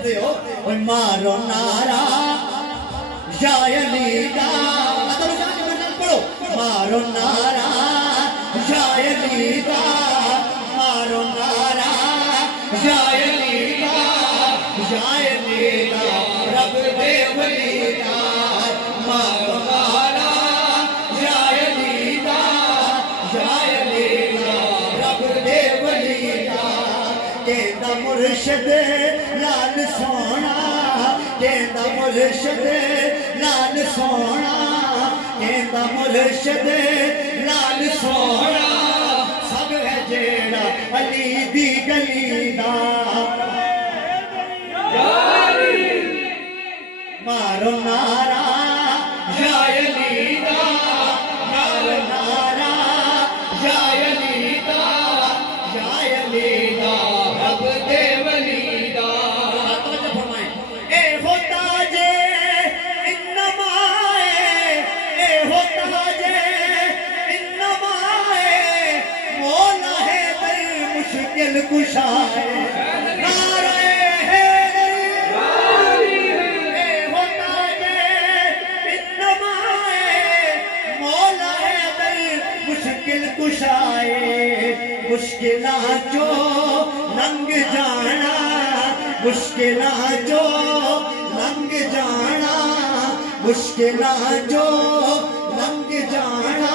مارو نارا یا علی دا مارو نارا یا علی دا مارو نارا یا علی دا یا علی دا رب دے ولی دا مارو نارا یا علی دا یا علی دا رب دے ولی دا کہندا مرشد لال سونا کہندا مرشد لال سونا کہندا مرشد لال سونا سب ہے جیڑا علی دی گلی دا مارو نارا یا علی دا مارو نارا یا علی دا یا علی دا رب دے ولی دا توجہ فرمائیں اے ہوتا جے انما اے ہوتا جے انما مولا ہے در مشکل کشا نعرہ مشکلہ جو لنگ جانا مشکلہ جو لنگ جانا مشکلہ جو لنگ جانا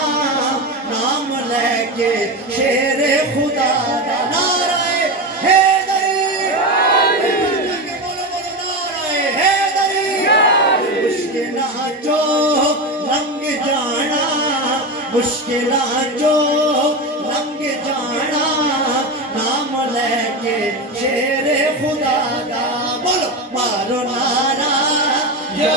نام لے کے شیر خدا دا نعرہ حیدری بولو بولو نعرہ حیدری مشکلہ جو لنگ جانا مشکلہ جو لنگ جانا نام لے کے شیر خدا دا بولو مارو نارا یا